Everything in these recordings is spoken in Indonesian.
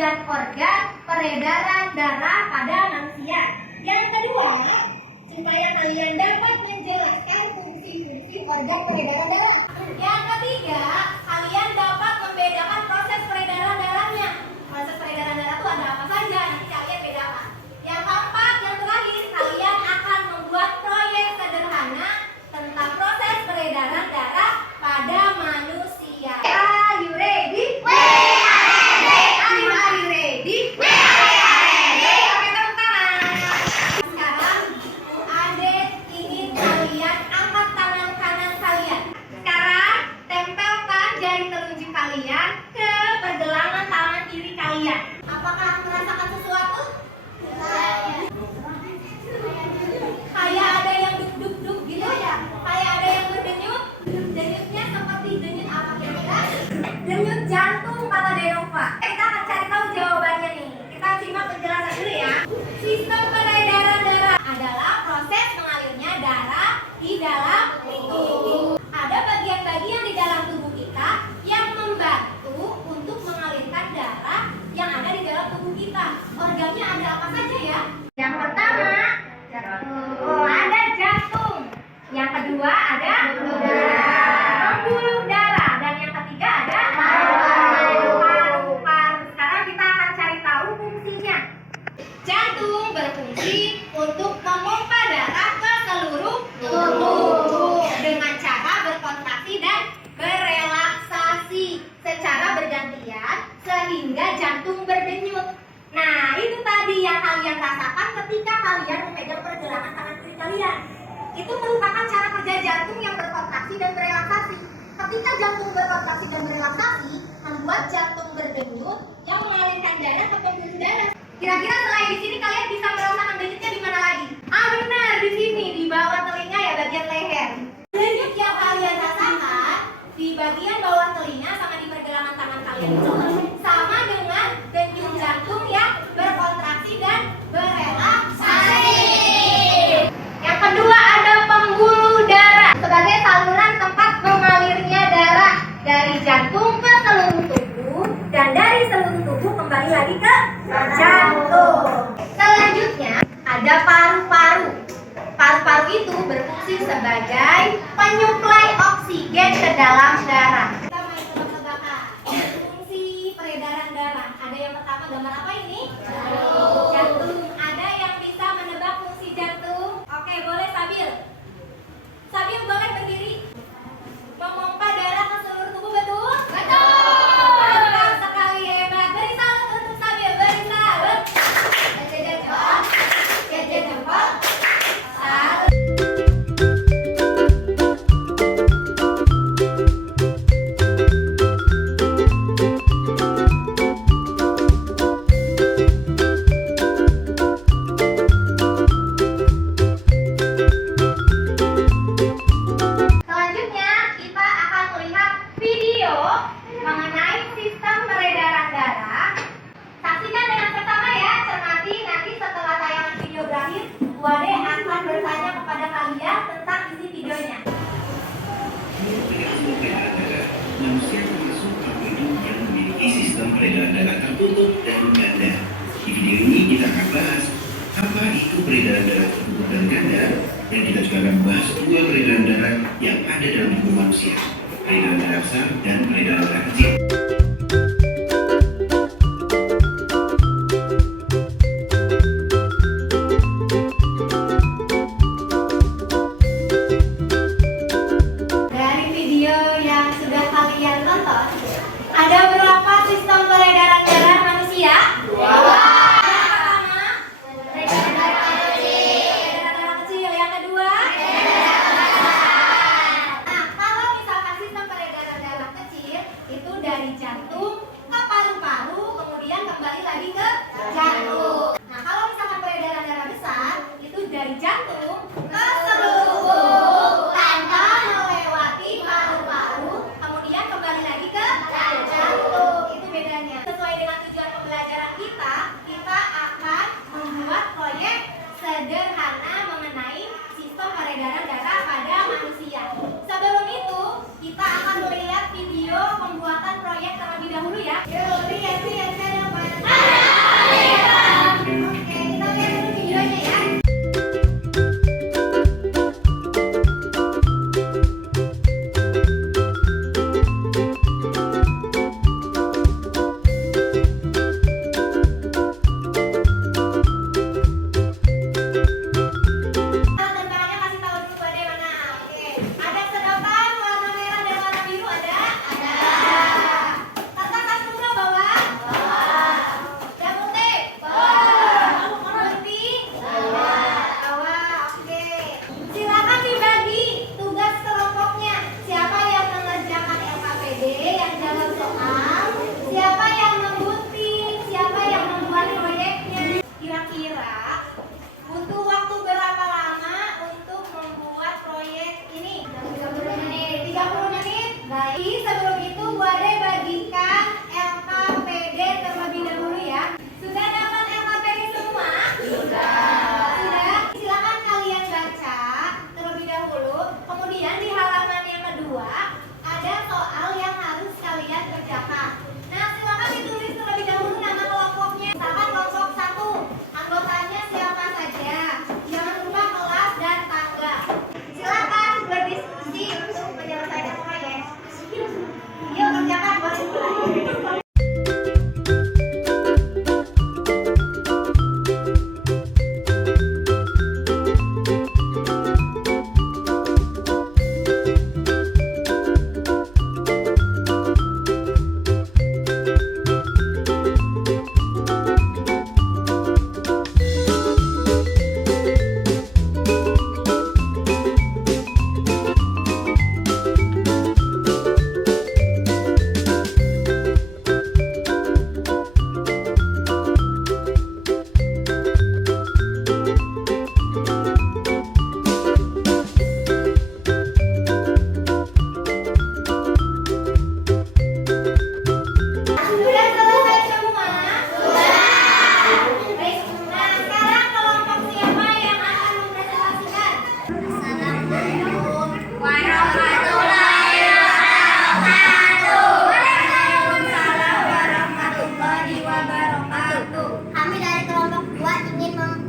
organ-organ peredaran darah pada manusia. Yang kedua, supaya kalian dapat menjelaskan fungsi-fungsi organ peredaran darah. Yang ketiga, kalian dapat membedakan proses peredaran darahnya. Proses peredaran darah itu ada apa saja, nanti kalian bedakan. Yang keempat, yang terakhir, kalian akan membuat proyek sederhana tentang proses peredaran darah pada manusia. Are you ready? Are you ready? Oke, tepuk tangan. Sekarang Adet ingin kalian angkat tangan kanan kalian. Sekarang tempelkan jari telunjuk kalian ke pergelangan tangan kiri kalian. Apakah merasakan sesuatu? Kayak ada yang duk-duk-duk gitu ya? Kayak ada yang berdenyut? Denyutnya seperti denyut apa kira-kira? Denyut jantung kata Denova. Kita akan cari tahu jawabannya nih. Kita simak penjelasan dulu ya. Sistem peredaran darah adalah proses mengalirnya darah di dalam tubuh. Ada bagian-bagian di dalam tubuh kita yang membantu untuk mengalirkan darah yang ada di dalam tubuh kita. Organnya ada apa saja ya? Yang pertama, ada jantung. Yang kedua ada pembuluh darah. Dan yang ketiga ada paru-paru. Sekarang kita akan cari tahu fungsinya. Jantung berfungsi untuk memompa darah ke seluruh tubuh dengan cara berkontraksi dan berelaksasi secara bergantian sehingga jantung berdenyut. Nah, itu tadi yang kalian rasakan ketika kalian memegang pergelangan tangan kiri kalian. Itu merupakan cara kerja jantung yang berkontraksi dan berelaksasi. Ketika jantung berkontraksi dan berelaksasi, membuat jantung berdenyut yang mengalirkan darah ke pembuluh darah. Kira-kira selain di sini kalian bisa merasakan denyutnya di mana lagi? Ah, benar, di sini, di bawah telinga ya, bagian leher. Denyut yang kalian rasakan di bagian bawah telinga sama di pergelangan tangan kalian itu sama dengan denyut jantung yang berkontraksi dan berelaksasi. Yang kedua ada pembuluh darah sebagai saluran tempat mengalirnya darah dari jantung ke seluruh tubuh dan dari seluruh tubuh kembali lagi ke jantung. Selanjutnya ada paru-paru. Paru-paru itu berfungsi sebagai penyuplai oksigen ke dalam darah. Kita main tebak-tebakan. Fungsi peredaran darah. Ada yang pertama, gambar apa ini? Jantung. Ada yang bisa menebak fungsi jantung? Oke, boleh Sabil. Sabil boleh berdiri. Memompa darah ke seluruh tubuh, betul? Betul. Mantap sekali, hebat. Beri salut untuk Sabil. Beri salut. Jajan jempol. Salut. Selanjutnya kita akan melihat video mengenai sistem peredaran darah. Saksikan dengan seksama ya, cermati nanti setelah tayangan video berakhir, Wade akan bertanya kepada kalian tentang isi videonya. Manusia termasuk makhluk hidup yang memiliki sistem peredaran darah tertutup dan ganda. Di video ini kita akan bahas apa itu peredaran darah tertutup dan ganda, dan kita juga akan bahas dua peredaran darah yang ada dalam tubuh manusia, peredaran darah besar dan peredaran darah kecil. Dari video yang sudah kalian tonton, ada berapa sistem peredaran darah manusia? Pertama, peredaran darah kecil. Yang kedua, nah, kalau misalkan sistem peredaran darah kecil itu dari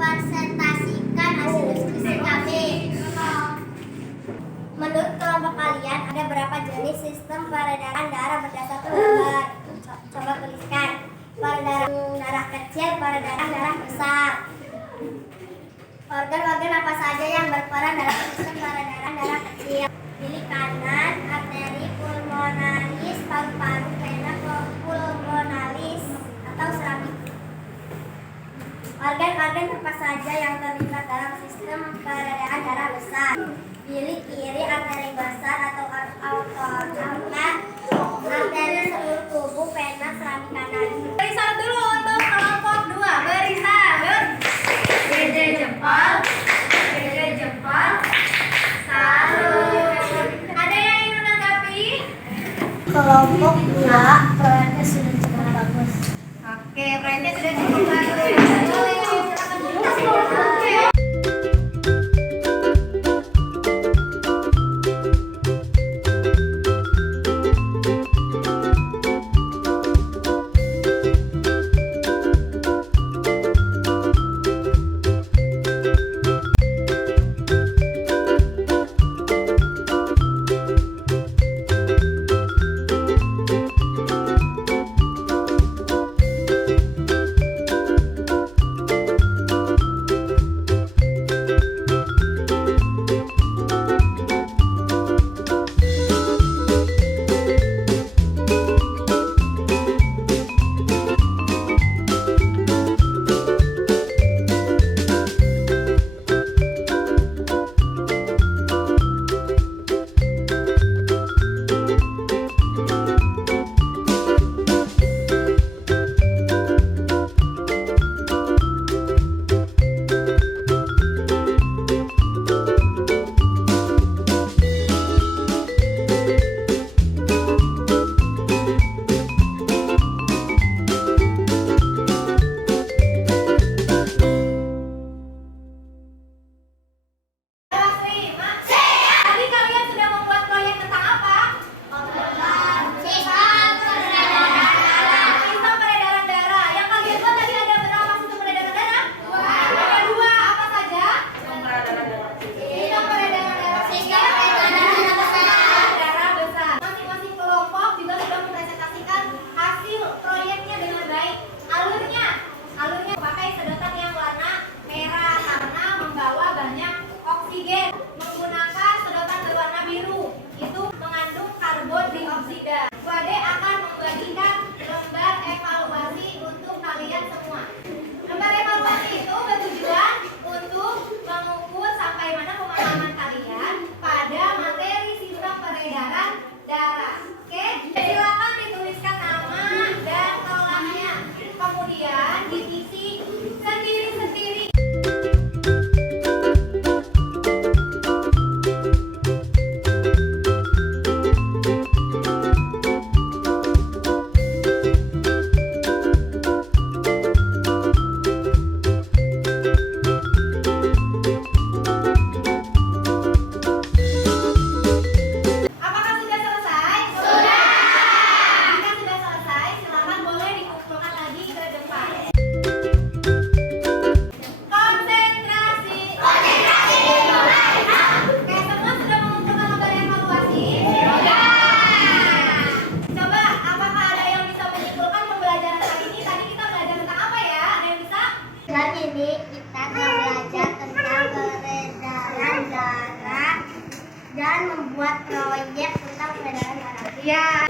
mempresentasikan hasil diskusi kami. Menurut kelompok kalian, ada berapa jenis sistem peredaran darah berdasarkan gambar? Coba tuliskan. Peredaran darah kecil, peredaran darah besar. Organ-organ apa saja yang berperan dalam sistem peredaran darah kecil? Pilih kanan, arteri pulmonalis, paru-paru, vena pulmonalis, atau seramik. Organ-organ apa saja yang terlibat dalam sistem peredaran darah besar? Pilih kiri, arteri besar atau outlet, arteri seluruh tubuh, vena, seramik kanan. Barisan dulu untuk kelompok 2. Barisan. JJ jempol. JJ jempol. Salud. Ada yang ingin menanggapi? Kelompok 2, proyeknya sudah cukup bagus. Oke, proyeknya sudah cukup bagus. Tadi kalian sudah membuat proyek tentang apa? Sistem peredaran darah. Yang kalian buat tadi ada berapa sistem peredaran darah? Ada 2. Apa saja? Sistem peredaran darah. Darah besar. Masing-masing kelompok juga sudah mempresentasikan hasil proyeknya dengan baik. Alurnya pakai sedotan yang warna merah karena membawa banyak oksigen. Menggunakan sedotan berwarna biru, itu mengandung karbon dioksida. Wade akan membagikan lembar evaluasi untuk kalian semua. Lembar evaluasi itu bertujuan untuk mengukur sampai mana pemahaman kalian pada materi sistem peredaran darah. Oke, silakan dituliskan nama dan kelasnya. Kemudian diisi sendiri-sendiri. Apakah sudah selesai? Sudah. Jika sudah selesai, silakan boleh dikumpulkan lagi ke depan. Konsentrasi. Oke, semua sudah mengumpulkan lembar evaluasi? Sudah. Coba, apakah ada yang bisa menyimpulkan pembelajaran kali ini? Tadi kita belajar tentang apa ya? Ada yang bisa? Dan ini kita belajar tentang peredaran darah dan membuat proyek tentang peredaran darah. Iya.